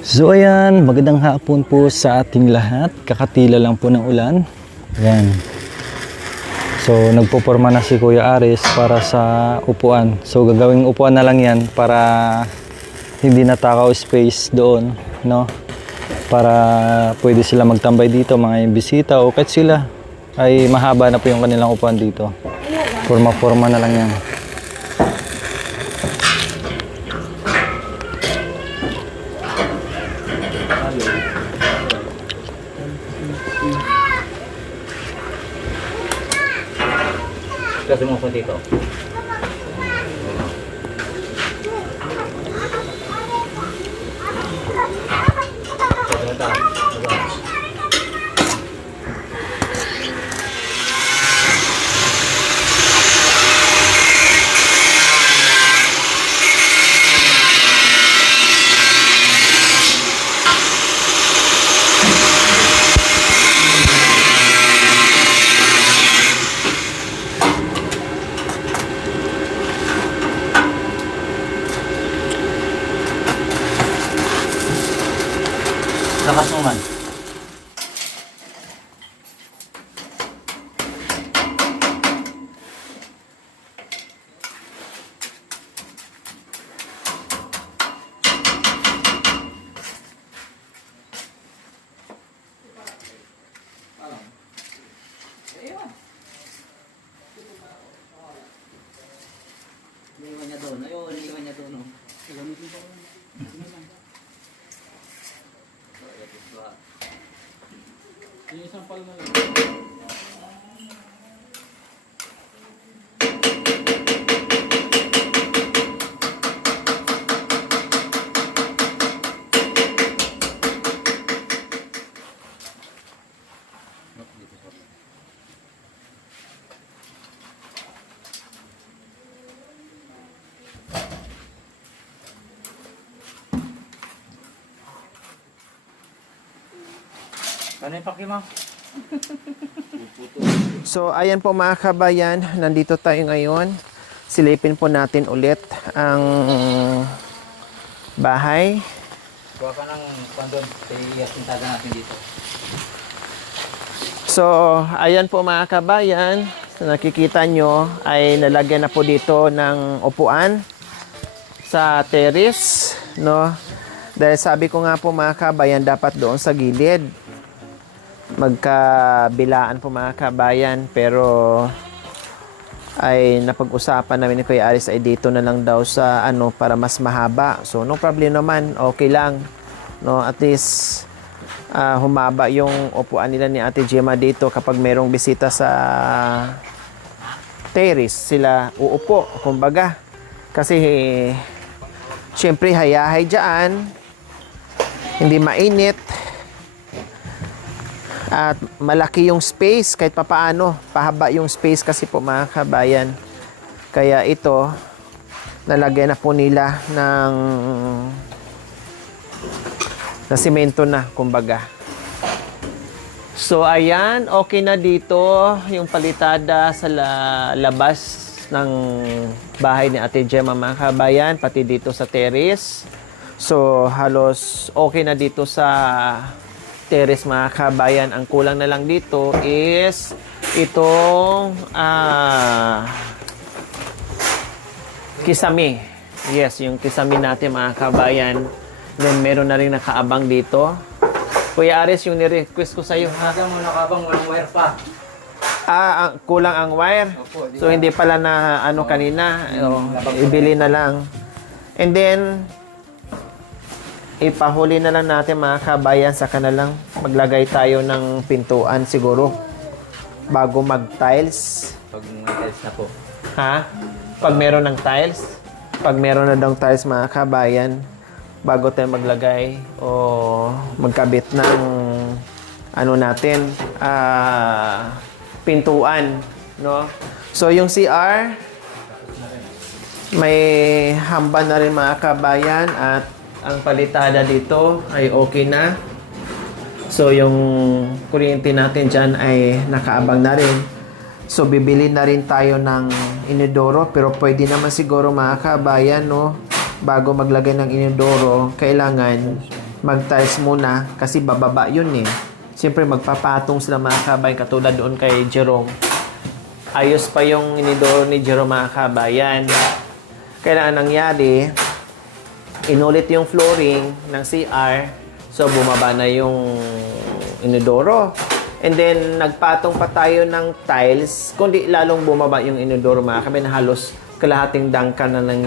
So ayan, magandang hapon po sa ating lahat. Kakatila lang po ng ulan. Ayan. So nagpoporma na si Kuya Aris para sa upuan. So gagawing upuan na lang yan para hindi natakaw space doon, no? Para pwede sila magtambay dito, mga bisita o kahit sila ay mahaba na po yung kanilang upuan dito. Forma-forma na lang yan. Kasi mo po dito. Lakas mo man. Iniwan niya doon. Ayun, iniwan niya doon. Yung isang pal na lang. Ano yung paki mo? So, ayan po mga kabayan, nandito tayo ngayon. Silipin po natin ulit ang bahay. Kuha ka ng pandon. Iyasintaga natin dito. So, ayan po mga kabayan, so, nakikita nyo ay nalagyan na po dito ng upuan sa terrace, no? Dahil sabi ko nga po mga kabayan, dapat doon sa gilid. Magkabilaan po mga kabayan, pero ay napag-usapan namin ni Kuya Aris ay dito na lang daw sa ano para mas mahaba. So no problem naman, okay lang. No, at least humaba yung upuan nila ni Ate Gemma dito kapag merong bisita sa terrace, sila uupo, kumbaga. Kasi syempre hayahay diyan. Hindi mainit. At malaki yung space kahit papaano. Pahaba yung space kasi po mga kabayan. Kaya ito, nalagyan na po nila ng na simento na, kumbaga. So ayan, okay na dito yung palitada sa labas ng bahay ni Ate Gemma mga kabayan, pati dito sa terrace. So halos okay na dito sa terrace mga kabayan. Ang kulang na lang dito is itong kisame. Yes, yung kisame natin mga kabayan. Then meron na rin nakaabang dito. Kuya Aris, yung ni-request ko sa'yo. Hanggang mo nakabang walang wire pa. Kulang ang wire. Opo, So hindi pala na ano kanina. Ibili na lang. And then ipahuli na lang natin mga kabayan, saka na lang maglagay tayo ng pintuan siguro bago mag-tiles. Pag may tiles na po. Ha? Pag meron ng tiles, pag meron na daw tiles mga kabayan, bago tayo maglagay o magkabit ng ano natin, pintuan, no? So yung CR may hamban na rin mga kabayan at ang palitada dito ay okay na. So, yung kuryente natin dyan ay nakaabang na rin. So, bibili na rin tayo ng inodoro. Pero pwede naman siguro mga kabayan, no? Bago maglagay ng inodoro, kailangan mag-tiles muna kasi bababa yun eh. Siyempre magpapatong sila mga kabayan katulad doon kay Jerome. Ayos pa yung inidoro ni Jerome mga kabayan. Kaya ang nangyari, inulit yung flooring ng CR, so bumaba na yung inidoro. And then nagpatong pa tayo ng tiles, kundi lalong bumaba yung inidoro mga kabayan. Halos kalahating dangkan na lang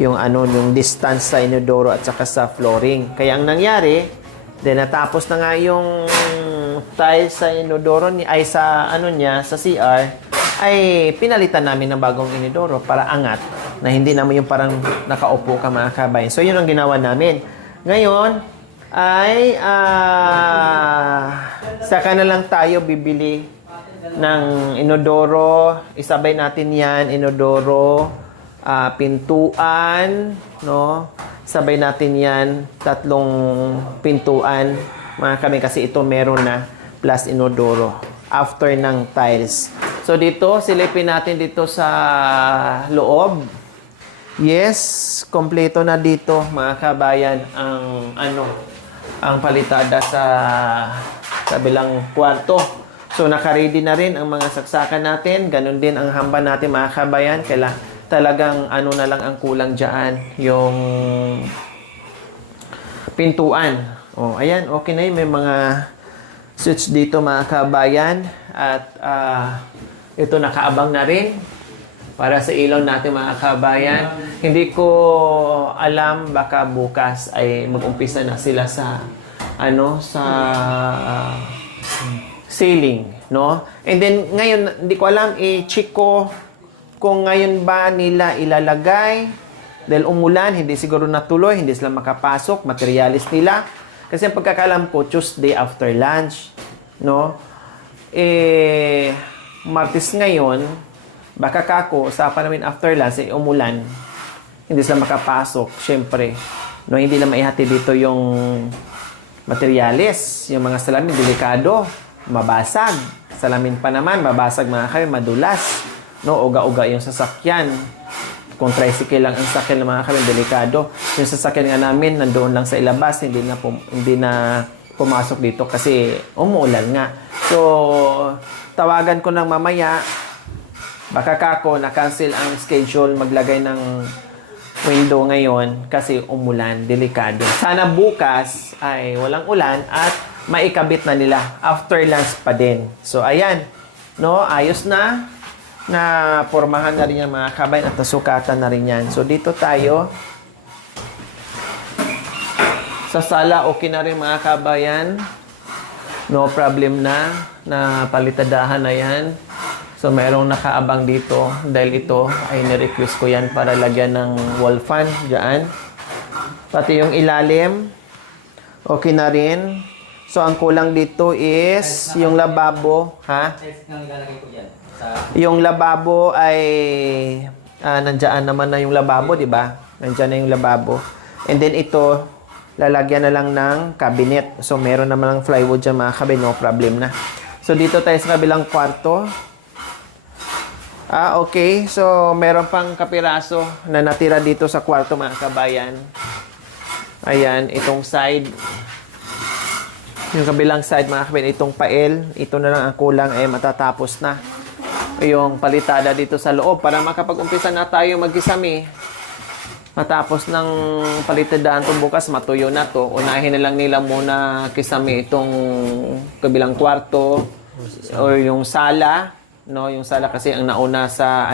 yung distance sa inodoro at saka sa flooring. Kaya ang nangyari, then natapos na nga yung tiles sa inodoro sa CR, ay pinalitan namin ng bagong inodoro para angat na hindi naman yung parang nakaupo ka mga kabayan. So yun ang ginawa namin. Ngayon ay saka na lang tayo bibili ng inodoro. Isabay natin yan, inodoro, pintuan, no? Sabay natin yan, 3 pintuan, mga kami, kasi ito meron na plus inodoro after ng tiles. So dito, silipin natin dito sa loob. Yes, kompleto na dito mga kabayan ang palitada sa kabilang kwarto. So naka-ready na rin ang mga saksakan natin. Ganon din ang hamba natin mga kabayan. Kaya talagang na lang ang kulang dyan, yung pintuan. Oh, ayan, okay na yun. May mga switch dito mga kabayan. At ito nakaabang na rin para sa ilaw natin mga kabayan. Hindi ko alam, baka bukas ay mag-umpisa na sila sa ceiling, no? And then ngayon hindi ko alam, i-check ko kung ngayon ba nila ilalagay dahil umulan, hindi siguro natuloy, hindi sila makapasok, materialis nila. Kasi ang pagkakalam ko, Tuesday after lunch, no? Martes ngayon, baka kako, usapan namin after lunch, umulan. Hindi sila makapasok, syempre. No, hindi na maihati dito yung materialis. Yung mga salamin, delikado, mabasag. Salamin pa naman, mabasag mga kayo, madulas. No, uga-uga yung sasakyan. Kung tricycle lang ang sasakyan ng mga kayo, delikado. Yung sasakyan nga namin, nandoon lang sa ilabas, hindi na pumasok dito kasi umuulan nga. So, tawagan ko ng mamaya, baka kako na-cancel ang schedule maglagay ng window ngayon kasi umulan, delikado. Sana bukas ay walang ulan at maikabit na nila after lunch pa din. So ayan, no, ayos na pormahan na rin yung mga kabayan at nasukatan na rin yan. So dito tayo sa sala, okay na rin mga kabayan. No problem na palitadahan na yan. So, mayroong nakaabang dito dahil ito ay nirequest ko yan para lagyan ng wall fan dyan. Pati yung ilalim, okay na rin. So, ang kulang dito is yung lababo. Ha? Yung lababo ay nandiyan naman na yung lababo, di ba? Nandiyan na yung lababo. And then ito, lalagyan na lang ng cabinet. So, meron naman ng plywood dyan mga kabe, no problem na. So, dito tayo sa kabilang kwarto. Okay. So, meron pang kapiraso na natira dito sa kwarto mga kabayan. Ayan, itong side. Yung kabilang side mga kabayan, itong pael. Ito na lang ang kulang ay matatapos na. Yung palitada dito sa loob para makapag-umpisa na tayo magkisami. Matapos ng palitadaan itong bukas, matuyo na to. Unahin na lang nila muna kisami itong kabilang kwarto o yung sala. No, yung sala kasi ang nauna sa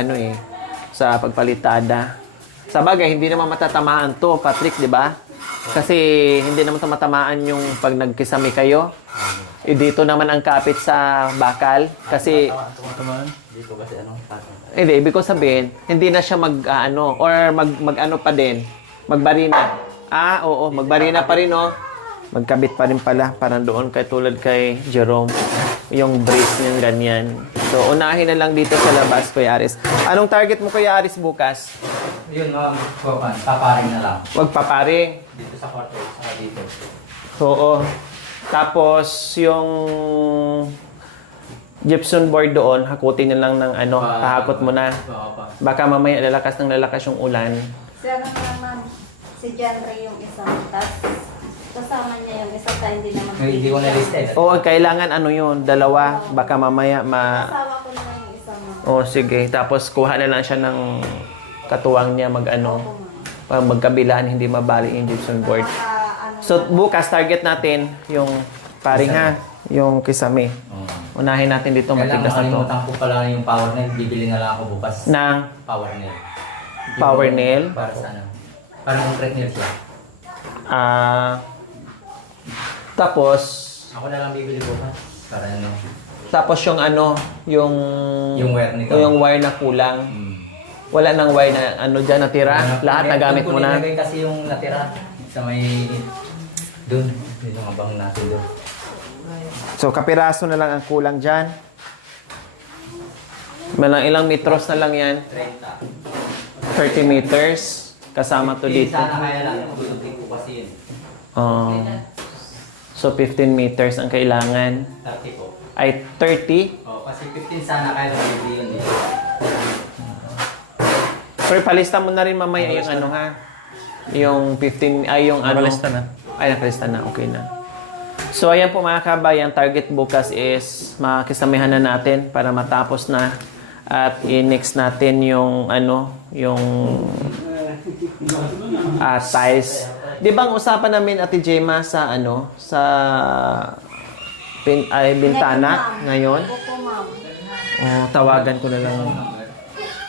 sa pagpalitada. Sa bagay, hindi naman matatamaan to, Patrick, di ba? Kasi hindi naman matamaan yung pag nagkisami kayo. Dito naman ang kapit sa bakal kasi Dito kasi hindi, ibig ko sabihin, hindi na siya mag-ano pa din. Magbarina. Oo, magbarina pa rin, no? Magkabit pa rin pala, parang doon tulad kay Jerome. Yung brace niyang ganyan. So, unahin na lang dito sa labas, Kuya Aris. Anong target mo, Kuya Aris, bukas? Yun, paparing na lang. Huwag paparing. Dito sa kwarto, saka dito. Oo. Tapos, yung gypsum board doon, hakutin na lang ng hahakot mo na. Baka mamaya lalakas yung ulan. Sana naman si John Ray yung isang tas. kasama niya yung isa sa hindi naman. Hindi ko na-lista eh. Oo, kailangan ano yun, dalawa. Baka mamaya Asawa ko na lang yung isa, ma'am. Oh, sige. Tapos kuha na lang siya ng katuwang niya mag-ano. Opo, ma'am. Para magkabilaan, hindi mabali yung injection board. Baka, ano, So, bukas target natin yung paring ha, yung kisame. Oo. Unahin natin dito, Kailangan matigas na to. makalimutan ko pala yung power nail. Bibili na lang ako bukas. Ng Power nail. power nail. Para sa ano? Para concrete nail siya. Tapos, Ako na lang bibili bukas. Para ano? tapos yung ano, yung Yung wire nito. yung wire na kulang. Wala nang wire na ano dyan natira. Lahat nagamit mo na. Doon ko kasi yung natira sa may... Doon. Yung abang natin doon. So, kapiraso na lang ang kulang dyan. Ilang metros na lang yan. 30 meters. Kasama to dito. Sana kaya lang. Tutupin ko kasi yun. So, 15 meters ang kailangan. 30 po. Ay, 30. Oh, kasi 15 sana kaya lang bibili yun dito. Pero palista mo na rin mamaya yung ano ha. Yung 15, ay yung ano. Nakalista na. Ay, nakalista na. Okay na. So, ayan po mga kabayan. Target bukas is makisamihan na natin para matapos na. At i-next natin yung ano, yung tiles. Di ba ang usapan namin, Ate Gemma, sa ano, sa bintana ngayon? Opo, ma'am. Oh, tawagan ko na lang.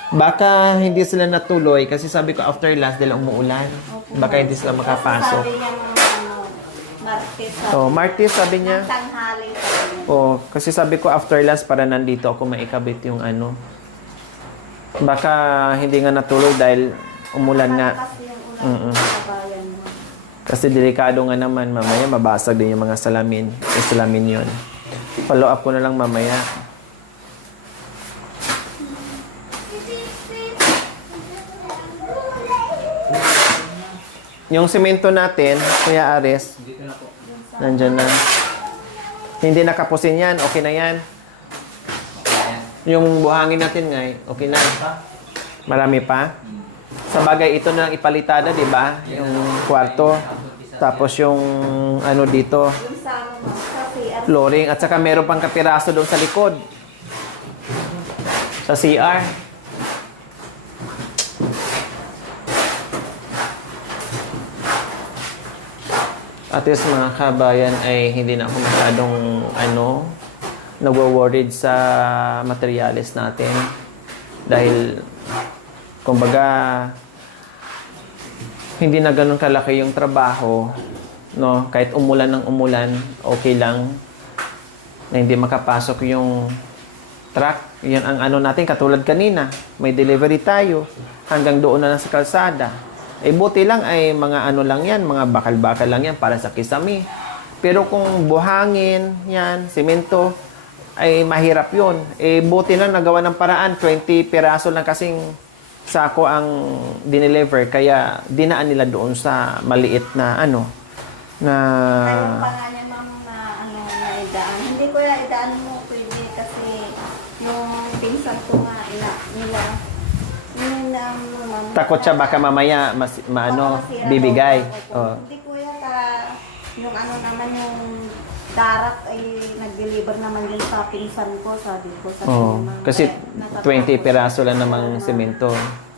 Baka hindi sila natuloy kasi sabi ko after last dahil umuulan. Baka hindi sila makapasok. Sabi niya ng ano, Martes. Oh, Martis sabi niya. Tanghali sabi niya. Oh, kasi sabi ko after last para nandito ako maikabit yung ano. Baka hindi nga natuloy dahil umulan nga. Kasi yung ulan sa bayan mo. Kasi delikado nga naman mamaya mabasag din yung mga salamin. Yung salamin yun. Follow up ko na lang mamaya. Yung semento natin, Kuya Ares, Dito na po. nandyan na. Hindi nakapusin yan, okay na yan. Ayan. Yung buhangin natin nga, okay na. Marami pa. Sa bagay, ito na lang ipalitada, di ba? Yung kwarto. Tapos yung ano dito, Yung sa ano, ma'am. Kasi flooring. At saka meron pang kapiraso doon sa likod. Sa CR. At least mga kabayan ay hindi na ako masyadong ano, nagwo-worried sa materialis natin. Dahil, kumbaga, hindi na ganun kalaki yung trabaho. No? Kahit umulan ng umulan, okay lang. Na hindi makapasok yung truck. Yan ang ano natin, katulad kanina. May delivery tayo. Hanggang doon na lang sa kalsada. Eh, buti lang ay mga ano lang yan, mga bakal-bakal lang yan para sa kisame. Pero kung buhangin, yan, simento, ay mahirap yun. Eh, buti lang nagawa ng paraan, 20 piraso lang kasing sako ang dineliver, kaya dinaan nila doon sa maliit na ano, na... Ayaw pa nga niya, ma'am, na ano, na idaan. Hindi ko ya idaan mo pwede kasi yung pinsan ko nga, nila, ma'am. Takot siya baka mamaya maano, Baka masira bibigay. daw. Oh. Hindi ko yung ano naman yung darat ay nag-deliver naman yun sa pinsan ko, sabi ko sa Oh, ma'am. kasi Kaya 20 natatakot piraso lang siya. namang semento.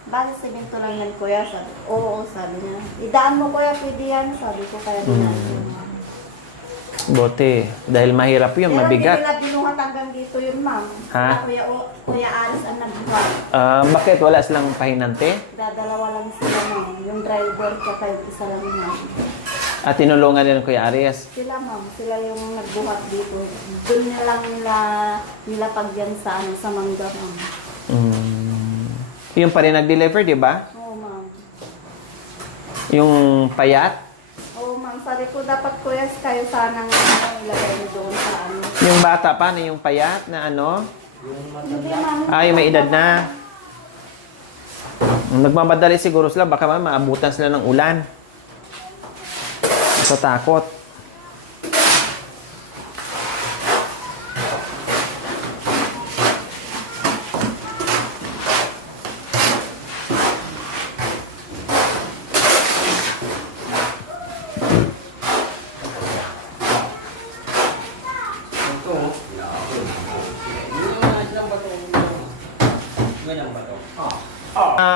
Bali, semento lang yan, kuya. Sabi, oo, sabi niya. Idaan mo, kuya, pwede yan. Sabi ko, kaya dinaan ko. Bote, dahil mahirap yun, Pero mabigat. hindi nila binuhat hanggang dito yun, ma'am. Ha? Kuya Aris ang nagbuhat. Bakit wala silang pahinante? Dadalawa lang sila, ma'am. Yung driver, tsaka yung isa lang, ma'am. At tinulungan nila Kuya Arias. Sila, ma'am. Sila yung nagbuhat dito. Doon na lang nila pagyan sa, ano, sa mangga, ma'am. Yung pa rin nag-deliver, di ba? Oo, ma'am. Yung payat. Oo, ma'am. Sabi ko, dapat kuya, kayo sanang ilagay niyo doon sa ano. Yung bata pa na yung payat na ano. Hindi, ma'am. Ay, may edad na. Nagmamadali siguro sila. Baka maabutan sila ng ulan. Sa takot.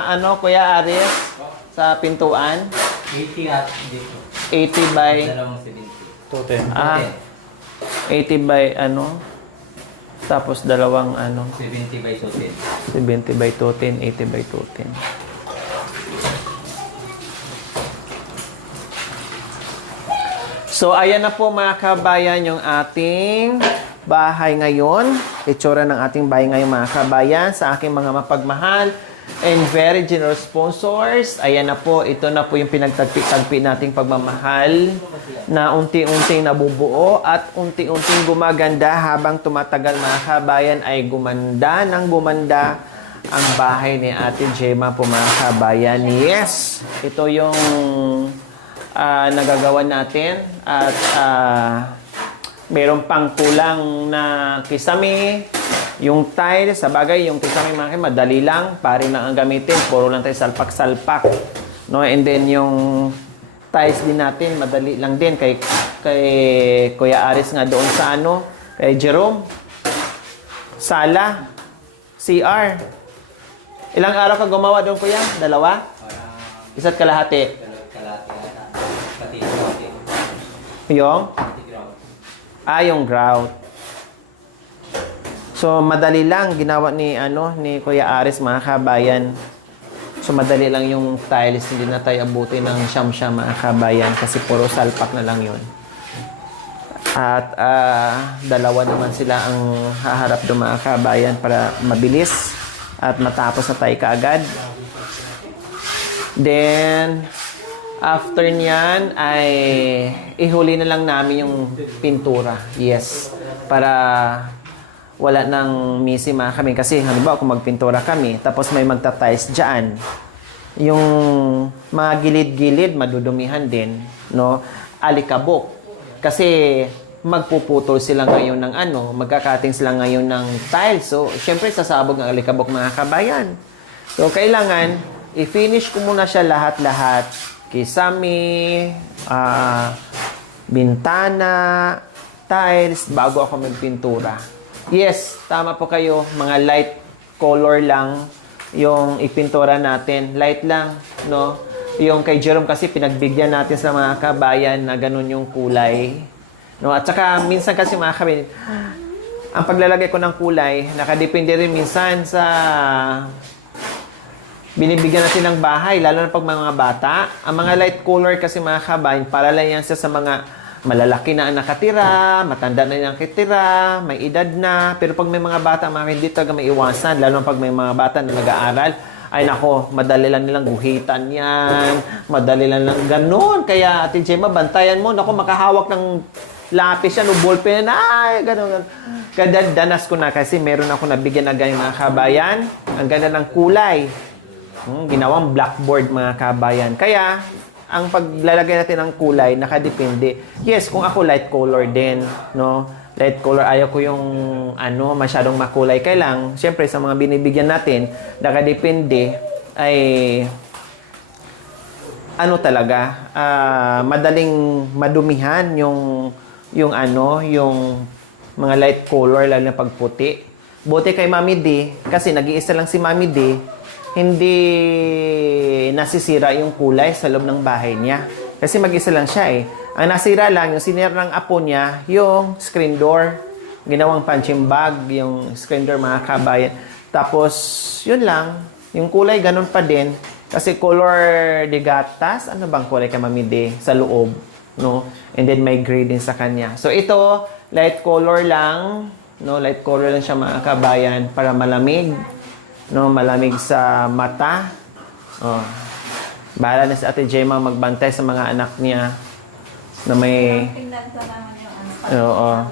Ano, Kuya Aris? Sa pintuan? 80 at dito. 80 by... Dalawang 70. Tote. 80 by ano? Tapos dalawang ano? 70 by 210. 70 by 210, 80 by 210. So, ayan na po mga kabayan yung ating bahay ngayon. Itsura ng ating bahay ngayon mga kabayan sa aking mga mapagmahal and very generous sponsors. Ayan na po, ito na po yung pinagtagpi-tagpi nating pagmamahal na unti-unting nabubuo at unti-unting gumaganda habang tumatagal mga kabayan ay gumanda ng gumanda ang bahay ni Ate Gemma po mga kabayan. Yes! Ito yung nagagawa natin at meron pang kulang na kisame. Yung tile, sa bagay, yung kisame mga kabayan, madali lang. Pari lang ang gamitin. Puro lang tayo salpak-salpak. No? And then yung tiles din natin, madali lang din. Kay Kuya Aris nga doon sa ano, kay Jerome. Sala. CR. Ilang araw ka gumawa doon, Kuya? Dalawa? Isa't kalahati. Pati grout. Yung? Pati grout. Yung grout. So, madali lang ginawa ni Kuya Aris mga kabayan. So, madali lang yung tiles. Hindi na tayo abutin ng siyam-siyam mga kabayan kasi puro salpak na lang yun. At dalawa naman sila ang haharap doon mga kabayan para mabilis at matapos na tayo kaagad. Then, after niyan ay ihuli na lang namin yung pintura. Yes. Para wala nang misi mga kami. Kasi halimbawa kung magpintura kami, tapos may magta-tiles dyan, yung mga gilid-gilid, madudumihan din, no? Alikabok. Kasi magpuputol sila ngayon ng magkakating sila ngayon ng tiles. So, syempre sasabog ng alikabok mga kabayan. So, kailangan i-finish ko muna siya lahat-lahat. Kisame, bintana, tiles, bago ako magpintura. Yes, tama po kayo. Mga light color lang yung ipintura natin. Light lang, no? Yung kay Jerome kasi pinagbigyan natin sa mga kabayan na ganun yung kulay. No? At saka minsan kasi mga kabayan, ang paglalagay ko ng kulay, nakadepende rin minsan sa binibigyan natin ng bahay, lalo na pag mga bata. Ang mga light color kasi mga kabayan, para lang yan sa mga malalaki na ang nakatira, matanda na yung nakatira, may edad na. Pero pag may mga bata, mga hindi talaga may iwasan. Lalo pag may mga bata na nag-aaral, ay nako, madali lang nilang guhitan yan. Madali lang ganun. Kaya, Ate Gemma, bantayan mo. Nako, makahawak ng lapis yan o ballpen. Ay, ganun. Kaya danas ko na kasi meron ako nabigyan na ganyan mga kabayan. Ang ganda ng kulay. Ginawang blackboard mga kabayan. Kaya, ang paglalagay natin ng kulay, nakadepende. Yes, kung ako light color din, no? Light color, ayaw ko yung masyadong makulay. Kailang, siyempre, sa mga binibigyan natin, nakadepende, ay talaga, madaling madumihan yung mga light color, lalo na pagputi. Buti kay Mami D, kasi nag-iisa lang si Mami D, hindi nasisira yung kulay sa loob ng bahay niya. Kasi mag-isa lang siya eh. Ang nasira lang, yung sinira ng apo niya, yung screen door. Ginawang punching bag, yung screen door mga kabayan. Tapos, yun lang. Yung kulay, ganun pa din. Kasi color de gatas, ano bang kulay ka mamide sa loob? No? And then may gray din sa kanya. So, ito, light color lang. No? Light color lang siya mga kabayan para malamig. No, malamig sa mata. Oh. Bahala na si Ate Gemma magbantay sa mga anak niya na may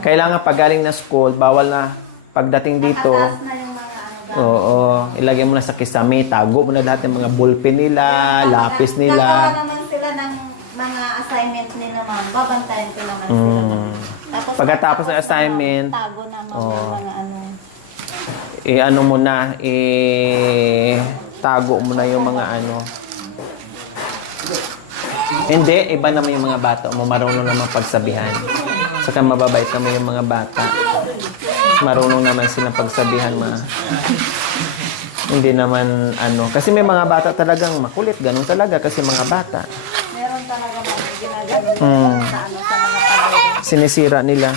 kailangan pag galing na school, bawal na pagdating dito. Nakataas na yung mga Ilagay mo na sa kisame, tago mo na lahat ng mga ballpen nila, lapis nila. Nagawa naman sila ng mga assignment nila, ma'am. Babantayan ko naman sila. Tapos, Pagkatapos ng assignment, tago naman yung mga tago mo na yung mga Hindi, iba naman yung mga bata mo. Marunong naman pagsabihan. Saka mababait kami yung mga bata. Marunong naman silang pagsabihan, Hindi naman kasi may mga bata talagang makulit, ganun talaga kasi mga bata. Meron talaga mga ginagano Hmm. sa ano sa mga pader. Sinisira nila.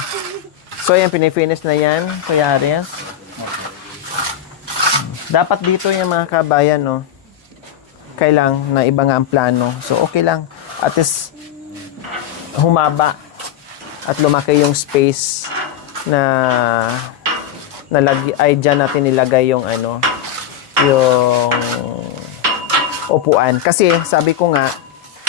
So, yan, pinifinish na yan, Kuya Arias. Dapat dito yung mga kabayan, no? Kailang na iba nga ang plano. So, okay lang. At least, humaba at lumaki yung space na ay dyan natin nilagay yung yung upuan. Kasi, sabi ko nga,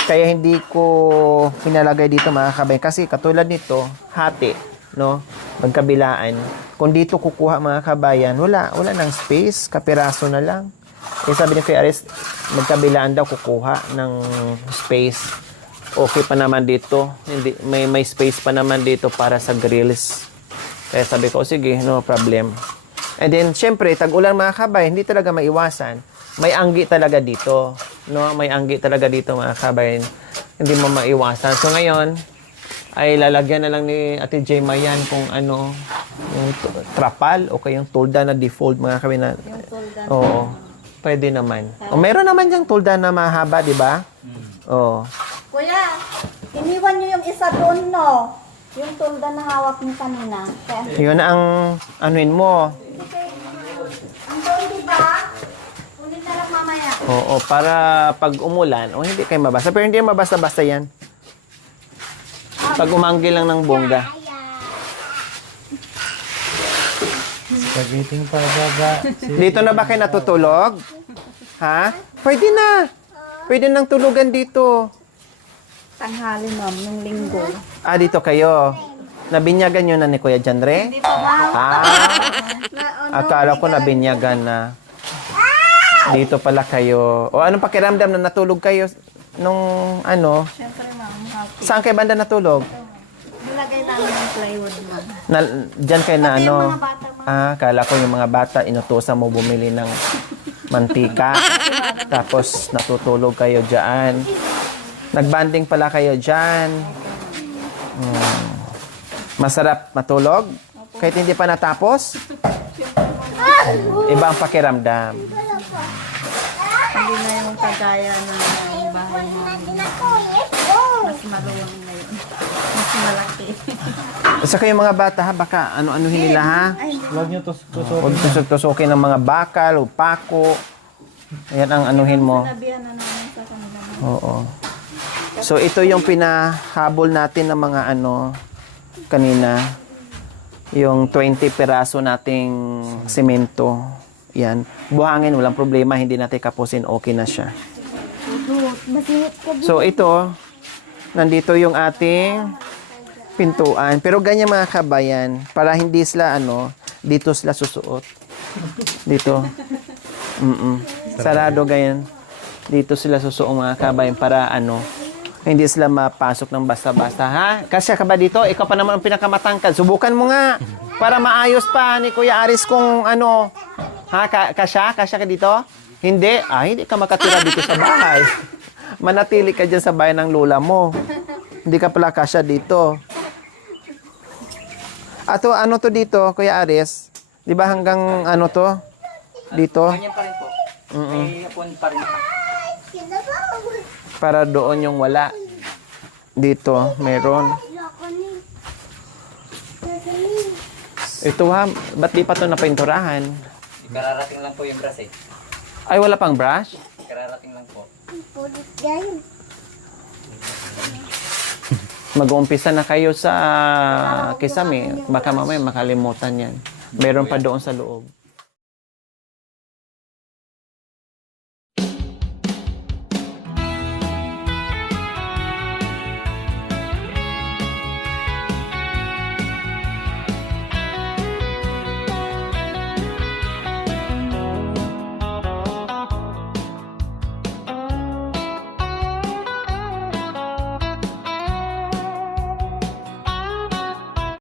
kaya hindi ko pinalagay dito mga kabayan. Kasi katulad nito, hati, no? Magkabilaan. Kung dito kukuha mga kabayan, wala nang space, kapiraso na lang. Sabi ni Kuya Aris, magkabilaan daw kukuha ng space. Okay pa naman dito. Hindi, may space pa naman dito para sa grills. Kaya sabi ko, sige, no problem. And then, syempre, tag-ulan mga kabayan, hindi talaga maiwasan. May anggi talaga dito. No? May anggi talaga dito mga kabayan. Hindi mo maiwasan. So ngayon, ay lalagyan na lang ni Ate Jema yan kung yung trapal o kayong tulda na default mga kabayan. Yung tulda. Oo. Pwede naman. O meron naman yung tulda na mahaba, di ba? Oo. Kuya, iniwan niyo yung isa doon, no? Yung tulda na hawak niyo kanina. Kaya, Yun ang anuin mo. ang doon, di ba? Kunin na lang mamaya. Oo, para pag umulan, hindi kayo mabasa. Pero hindi mabasa-basa yan. Pag umanggi lang ng bongga. Spaghetti pa baba. Dito na ba kayo natutulog? Ha? Pwede na. Pwede nang tulugan dito. Tanghali, ma'am, nung linggo. Dito kayo. Nabinyagan nyo na ni Kuya Janre? Hindi pa, ma'am. Akala ko nabinyagan na. Dito pala kayo. O anong pakiramdam na natulog kayo nung Siyempre, ma'am, happy. Saan kayo banda natulog? Nilagay namin yung plywood, ma'am. Diyan kayo na Pati yung mga bata, ma'am. Kala ko yung mga bata, inutusan mo bumili ng mantika. Tapos natutulog kayo dyan. Nagbanding pala kayo dyan. Masarap matulog? Kahit hindi pa natapos? Ibang pakiramdam. Hindi na yung kagaya ng bahay namin. Mas maluwang na yun. Mas malaki. Sa kayo mga bata, baka ano-anuhin nila, ha? Huwag nyo tusok. Huwag tusok-tusokin ng mga bakal o pako. Ayan ang anuhin mo. Sinabihan na namin sa kanila. Oo. So, ito yung pinahabol natin ng mga kanina. Yung 20 peraso nating semento. Yan. Buhangin, walang problema. Hindi natin kapusin. Okay na siya. So, ito. Nandito yung ating pintuan. Pero ganyan mga kabayan. Para hindi sila, dito sila susuot. Dito. Sarado ganyan. Dito sila susuot mga kabayan para, hindi sila mapasok ng basta-basta, ha? Kasya ka ba dito? Ikaw pa naman ang pinakamatangkad. Subukan mo nga. Para maayos pa ni Kuya Aris kung Ha? Kasya? Kasya ka dito? Hindi. Hindi ka makatira dito sa bahay. Manatili ka dyan sa bahay ng lola mo. Hindi ka pala kasya dito. Ato, to dito, Kuya Aris? Di ba hanggang to? Dito? Ganyan pa rin po. May hapon pa rin. Para doon yung wala. Dito, meron. Ito ha, ba't di pa ito napinturahan? Kararating lang po yung brush eh. Ay, wala pang brush? Kararating lang po. Mag-uumpisa na kayo sa kisame. Baka mamaya makalimutan yan. Meron pa doon sa loob.